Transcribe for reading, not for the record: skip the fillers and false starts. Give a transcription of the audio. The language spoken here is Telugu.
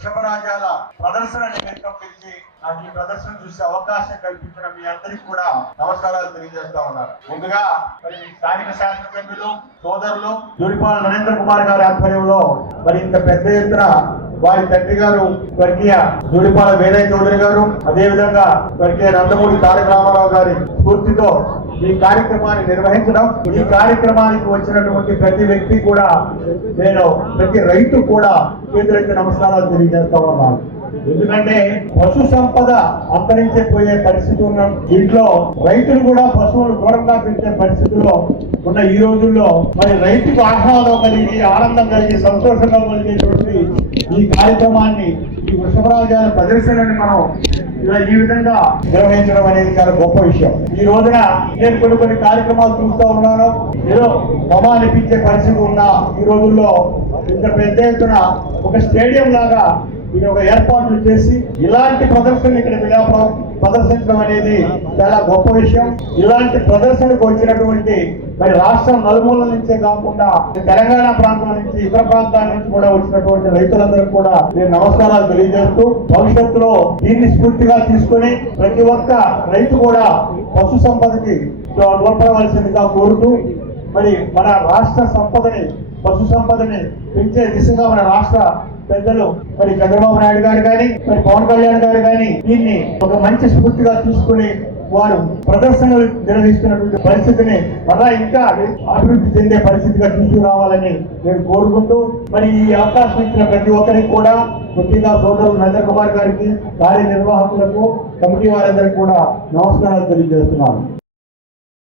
వృషభరాజాల ప్రదర్శన నిమిత్తం పిలిచి నాకు ఈ ప్రదర్శన చూసే అవకాశం కల్పించిన మీ అందరికి కూడా నమస్కారాలు తెలియజేస్తా ఉన్నారు. ముందుగా మరి స్థానిక శాసనసభ్యులు సోదరులు జూడిపాల నరేంద్ర కుమార్ గారి ఆధ్వర్యంలో మరి ఇంత పెద్ద ఎత్తున వారి తండ్రి గారు స్వర్గీయ జూడిపాల వేదయ్య చౌదరి గారు, అదే విధంగా స్వర్గీయ నందమూరి తారక రామారావు గారి స్ఫూర్తితో ఈ కార్యక్రమాన్ని నిర్వహించడం, ఈ కార్యక్రమానికి వచ్చినటువంటి ప్రతి వ్యక్తి కూడా నేను ప్రతి రైతు కూడా చేతులెత్తి నమస్కారాలు తెలియజేస్తా ఉన్నాను. ఎందుకంటే పశు సంపద అంతరించిపోయే పరిస్థితి ఉన్న ఇంట్లో రైతులు కూడా పశువులు దూరంగా పెంచే పరిస్థితుల్లో ఉన్న ఈ రోజుల్లో మరి రైతుకు ఆహ్లాదం కలిగి ఆనందం కలిగి సంతోషంగా కలిగేటువంటి ఈ కార్యక్రమాన్ని, ఈ వృషభరాజాల ప్రదర్శనని మనం ఇలా ఈ విధంగా నిర్వహించడం అనేది చాలా గొప్ప విషయం. ఈ రోజున నేను కొన్ని కార్యక్రమాలు చూస్తూ ఉన్నాను. ఏదో బొమ్మ అనిపించే పరిస్థితి ఉన్న ఈ రోజుల్లో ఇంత పెద్ద ఎత్తున ఒక స్టేడియం లాగా ఇది ఒక ఏర్పాట్లు చేసి ఇలాంటి ప్రదర్శనలు ఇక్కడ ప్రదర్శించడం అనేది చాలా గొప్ప విషయం. ఇలాంటి ప్రదర్శనకు వచ్చినటువంటి మరి రాష్ట్రం నలుమూలల నుంచే కాకుండా తెలంగాణ ప్రాంతం నుంచి ఇతర ప్రాంతాల నుంచి కూడా వచ్చినటువంటి రైతులందరికీ కూడా నేను నమస్కారాలు తెలియజేస్తూ భవిష్యత్తులో దీన్ని స్ఫూర్తిగా తీసుకుని ప్రతి ఒక్క రైతు కూడా పశు సంపదకి తోడ్పడవలసిందిగా కోరుతూ మరి మన రాష్ట్ర సంపదని పశు సంపదని పెంచే దిశగా మన రాష్ట్ర పెద్దలు మరి చంద్రబాబు నాయుడు గారు కానీ మరి పవన్ కళ్యాణ్ గారు కానీ దీన్ని ఒక మంచి స్ఫూర్తిగా తీసుకుని వారు ప్రదర్శనలు నిర్వహిస్తున్నటువంటి పరిస్థితిని మళ్ళా ఇంకా అభివృద్ధి చెందే పరిస్థితిగా తీసుకురావాలని నేను కోరుకుంటూ మరి ఈ అవకాశం ఇచ్చిన ప్రతి ఒక్కరికి కూడా ముఖ్యంగా సోదరులు నందకుమార్ గారికి, కార్యనిర్వాహకులకు, కమిటీ వారందరికీ కూడా నమస్కారాలు తెలియజేస్తున్నాను.